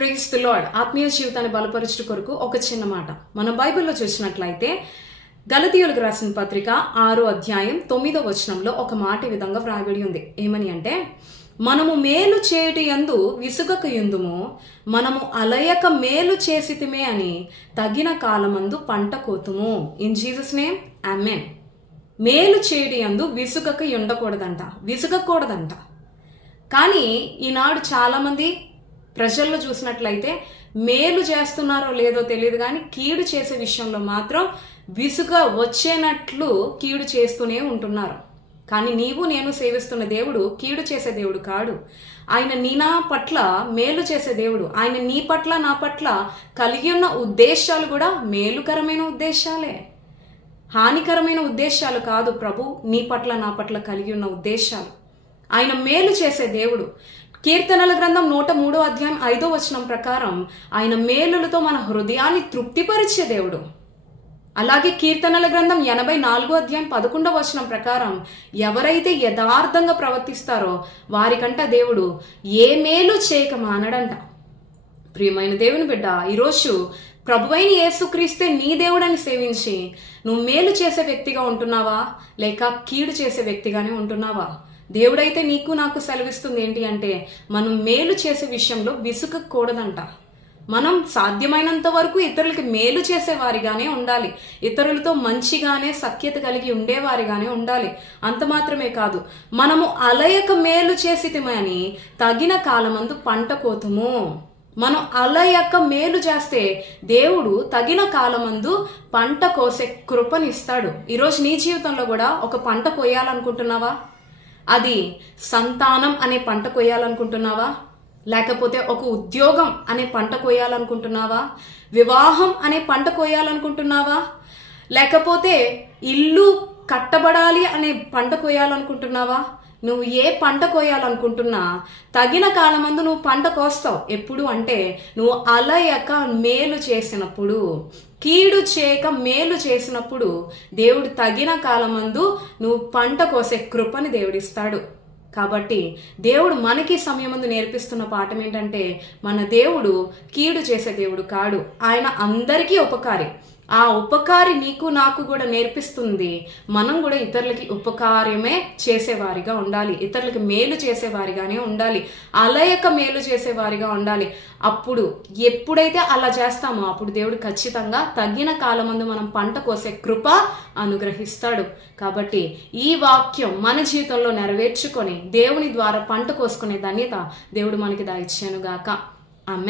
Praise the lord. ఆత్మీయ జీవితాన్ని బలపరచు కొరకు ఒక చిన్న మాట మనం బైబిల్లో చూసినట్లయితే గలతీయులకు రాసిన పత్రిక 6వ అధ్యాయం 9వ వచనంలో ఒక మాట ఈ విధంగా వ్రాయబడి ఉంది. ఏమని అంటే, మనము మేలు చేయుట యందు విసుగక యుందుము, మనము అలయక మేలు చేసితిమే అని తగిన కాలమందు పంట కోతుము. ఇన్ జీసస్ నేమ్ ఆమేన్. మేలు చేయుట యందు విసుగక విసుగకూడదంట. కానీ ఈనాడు చాలామంది ప్రజల్లో చూసినట్లయితే మేలు చేస్తున్నారో లేదో తెలియదు కానీ కీడు చేసే విషయంలో మాత్రం విసుగ వచ్చేనట్లు కీడు చేస్తూనే ఉంటున్నారు. కానీ నీవు నేను సేవిస్తున్న దేవుడు కీడు చేసే దేవుడు కాడు. ఆయన నీ నా పట్ల మేలు చేసే దేవుడు. ఆయన నీ పట్ల నా పట్ల కలిగి ఉన్న ఉద్దేశాలు కూడా మేలుకరమైన ఉద్దేశాలే, హానికరమైన ఉద్దేశాలు కాదు. ప్రభు నీ పట్ల నా పట్ల కలిగి ఉన్న ఉద్దేశాలు. ఆయన మేలు చేసే దేవుడు. కీర్తనల గ్రంథం 103వ అధ్యాయం 5వ వచనం ప్రకారం ఆయన మేలులతో మన హృదయాన్ని తృప్తిపరిచే దేవుడు. అలాగే కీర్తనల గ్రంథం 84వ అధ్యాయం 11వ వచనం ప్రకారం ఎవరైతే యథార్థంగా ప్రవర్తిస్తారో వారికంట దేవుడు ఏ మేలు చేయక మానడంట. ప్రియమైన దేవుని బిడ్డ, ఈరోజు ప్రభువైన యేసుక్రీస్తే నీ దేవుడని సేవించి నువ్వు మేలు చేసే వ్యక్తిగా ఉంటున్నావా లేక కీడు చేసే వ్యక్తిగానే ఉంటున్నావా? దేవుడైతే నీకు నాకు సెలవిస్తుంది ఏంటి అంటే, మనం మేలు చేసే విషయంలో విసుగకూడదంట. మనం సాధ్యమైనంత వరకు ఇతరులకి మేలు చేసేవారిగానే ఉండాలి, ఇతరులతో మంచిగానే సఖ్యత కలిగి ఉండేవారిగానే ఉండాలి. అంత మాత్రమే కాదు, మనము అలయక మేలు చేసితిమని తగిన కాలమందు పంట కోతుము. మనం అలయక మేలు చేస్తే దేవుడు తగిన కాలమందు పంట కోసే కృపనిస్తాడు. ఈరోజు నీ జీవితంలో కూడా ఒక పంట కోయాలనుకుంటున్నావా? అది సంతానం అనే పంట కోయాలనుకుంటున్నావా? లేకపోతే ఒక ఉద్యోగం అనే పంట కోయాలనుకుంటున్నావా? వివాహం అనే పంట కోయాలనుకుంటున్నావా? లేకపోతే ఇల్లు కట్టబడాలి అనే పంట కోయాలనుకుంటున్నావా? నువ్వు ఏ పంట కోయాలనుకుంటున్నా తగిన కాలమందు నువ్వు పంట కోస్తావు. ఎప్పుడు అంటే నువ్వు అలయక మేలు చేసినప్పుడు, కీడు చేయక మేలు చేసినప్పుడు దేవుడు తగిన కాలమందు నువ్వు పంట కోసే కృపని దేవుడిస్తాడు. కాబట్టి దేవుడు మనకి సమయమందు నేర్పిస్తున్న పాఠం ఏంటంటే, మన దేవుడు కీడు చేసే దేవుడు కాడు. ఆయన అందరికీ ఉపకారి. ఆ ఉపకారి నీకు నాకు కూడా నేర్పిస్తుంది మనం కూడా ఇతరులకి ఉపకారమే చేసేవారిగా ఉండాలి, ఇతరులకి మేలు చేసేవారిగానే ఉండాలి, అలయక మేలు చేసేవారిగా ఉండాలి. అప్పుడు ఎప్పుడైతే అలా చేస్తామో అప్పుడు దేవుడు ఖచ్చితంగా తగిన కాలమందు మనం పంట కోసే కృప అనుగ్రహిస్తాడు. కాబట్టి ఈ వాక్యం మన జీవితంలో నెరవేర్చుకొని దేవుని ద్వారా పంట కోసుకునే ధన్యత దేవుడు మనకి దయచేయును గాక.